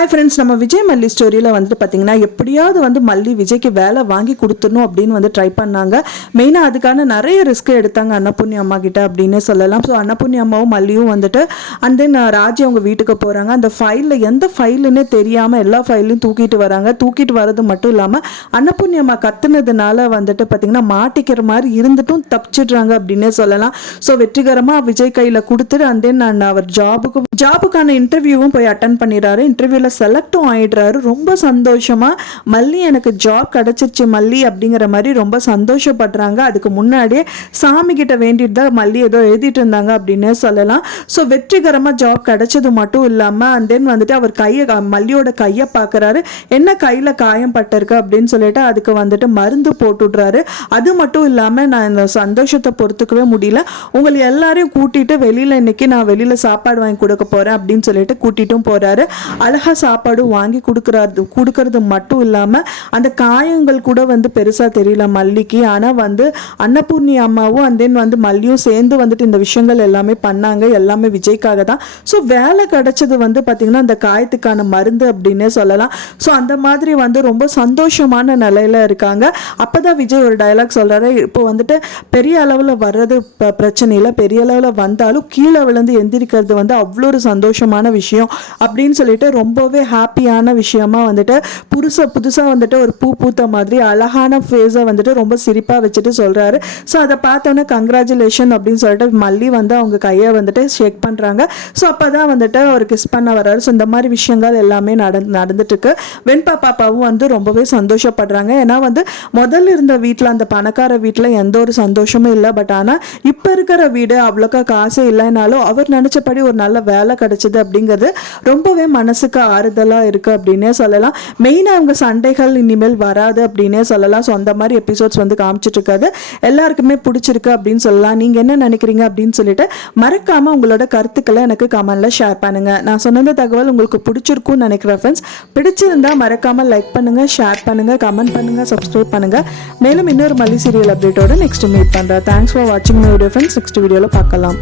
Hi friends, நம்ம விஜய் மல்லி ஸ்டோரியில் வந்துட்டு பார்த்தீங்கன்னா எப்படியாவது வந்து மல்லி விஜய்க்கு வேலை வாங்கி கொடுத்துடணும் அப்படின்னு வந்து ட்ரை பண்ணாங்க. மெயினாக அதுக்கான நிறைய ரிஸ்க் எடுத்தாங்க அன்னபூர்ணி அம்மா கிட்ட அப்படின்னு சொல்லலாம். ஸோ அன்னபூர்ணி அம்மாவும் மல்லியும் வந்துட்டு அண்ட் தென் ராஜி அவங்க வீட்டுக்கு போகிறாங்க. அந்த ஃபைலில் எந்த ஃபைலுன்னே தெரியாமல் எல்லா ஃபைலையும் தூக்கிட்டு வராங்க. தூக்கிட்டு வர்றது மட்டும் இல்லாமல் அன்னபூர்ணி அம்மா கத்துனதுனால வந்துட்டு பார்த்தீங்கன்னா மாட்டிக்கிற மாதிரி இருந்துட்டும் தப்பிச்சிடுறாங்க அப்படின்னே சொல்லலாம். ஸோ வெற்றிகரமாக விஜய் கையில் கொடுத்துட்டு அண்ட் தென் அவர் ஜாபுக்கான இன்டர்வியூவும் போய் அட்டன் பண்ணிடுறாரு. இன்டர்வியூவில் செலக்டும் ஆயிடுறாரு. ரொம்ப சந்தோஷமா மல்லி எனக்கு ஜாப் கிடைச்சிருச்சு மல்லி அப்படிங்கிற மாதிரி ரொம்ப சந்தோஷப்படுறாங்க. அதுக்கு முன்னாடியே சாமி கிட்ட வேண்டிட்டு தான் மல்லி ஏதோ எழுதிட்டு இருந்தாங்க அப்படின்னு சொல்லலாம். ஸோ வெற்றிகரமாக ஜாப் கிடைச்சது மட்டும் இல்லாமல் அண்ட் தென் வந்துட்டு அவர் மல்லியோட கையை பார்க்குறாரு. என்ன கையில் காயம் பட்டிருக்கு அப்படின்னு சொல்லிட்டு அதுக்கு வந்துட்டு மருந்து போட்டுடுறாரு. அது மட்டும் இல்லாமல் நான் இந்த சந்தோஷத்தை பொறுத்துக்கவே முடியல, உங்களை எல்லாரையும் கூட்டிட்டு வெளியில் இன்னைக்கு நான் வெளியில் சாப்பாடு வாங்கி கொடுக்க போகிறேன் அப்படின்னு சொல்லிட்டு கூட்டிட்டும் போகிறாரு. அழகாக சாப்பாடு வாங்கி கொடுக்கறது மட்டும் இல்லாமல் அந்த காயங்கள் கூட வந்து பெருசாக தெரியல மல்லிக்கு. ஆனால் வந்து அன்னபூர்ணி அம்மாவும் அண்ட் தென் வந்து மல்லியும் சேர்ந்து வந்துட்டு இந்த விஷயங்கள் எல்லாமே பண்ணாங்க. எல்லாமே விஜய்க்காக தான். ஸோ வேலை கிடைச்சது வந்து பார்த்திங்கன்னா அந்த காயத்துக்கான மருந்து அப்படின்னே சொல்லலாம். ஸோ அந்த மாதிரி வந்து ரொம்ப சந்தோஷமான நிலையில் இருக்காங்க. அப்போ தான் விஜய் ஒரு டயலாக் சொல்கிறாரு, இப்போ வந்துட்டு பெரிய அளவில் வர்றது பிரச்சனை இல்லை, பெரிய அளவில் வந்தாலும் கீழே விழுந்து எந்திரிக்கிறது வந்து அவ்வளோ ஒரு சந்தோஷமான விஷயம் அப்படின்னு சொல்லிட்டு ரொம்பவே ஹாப்பியான விஷயமா வந்துட்டு புதுசாக வந்துட்டு ஒரு பூ பூத்த மாதிரி அழகான ஃபேஸை வந்துட்டு ரொம்ப சிரிப்பாக வச்சுட்டு சொல்கிறாரு. ஸோ அதை பார்த்தோன்னே கங்க்ராச்சுலேஷன் அப்படின்னு சொல்லிட்டு மல்லி வந்து அவங்க கையை வந்துட்டு ஷேக் பண்ணுறாங்க. ஸோ அப்போ தான் வந்துட்டு ஒரு கிஸ் பண்ண வர்றாரு. ஸோ இந்த மாதிரி விஷயங்கள் எல்லாமே நடந்துட்டு இருக்கு. வெண்பா பாப்பாவும் வந்து ரொம்பவே சந்தோஷப்படுறாங்க. ஏன்னா வந்து முதல்ல இருந்த வீட்டில் அந்த பணக்கார வீட்டில் எந்த ஒரு சந்தோஷமும் இல்லை. பட் ஆனால் இப்போ இருக்கிற வீடு அவ்வளோக்கா காசே இல்லைனாலும் அவர் நினச்சபடி ஒரு நல்ல வேலை கிடைச்சிது அப்படிங்கிறது ரொம்பவே மனசுக்கு ஆறுதலாக இருக்குது அப்படின்னே சொல்லலாம். மெயினாக அவங்க சண்டைகள் இனிமேல் வராது அப்படின்னே சொல்லலாம். ஸோ அந்த மாதிரி எபிசோட்ஸ் வந்து காமிச்சிட்டு இருக்காது. எல்லாருக்குமே பிடிச்சிருக்கு அப்படின்னு சொல்லலாம். நீங்கள் என்ன நினைக்கிறீங்க அப்படின்னு சொல்லிட்டு மறக்காமல் உங்களோட கருத்துக்களை எனக்கு கமெண்ட்ல ஷேர் பண்ணுங்கள். நான் சொன்ன தகவல் உங்களுக்கு பிடிச்சிருக்கும்னு நினைக்கிறேன் ஃப்ரெண்ட்ஸ். பிடிச்சிருந்தா மறக்காமல் லைக் பண்ணுங்கள், ஷேர் பண்ணுங்கள், கமெண்ட் பண்ணுங்கள், சப்ஸ்கிரைப் பண்ணுங்கள். மேலும் இன்னொரு மல்லி சீரியல் அப்டேட்டோட நெக்ஸ்ட் மீட் பண்ணுறேன். தேங்க்ஸ் ஃபார் வாட்சிங் மை வீடியோ ஃப்ரெண்ட்ஸ். நெக்ஸ்ட் வீடியோவில் பார்க்கலாம்.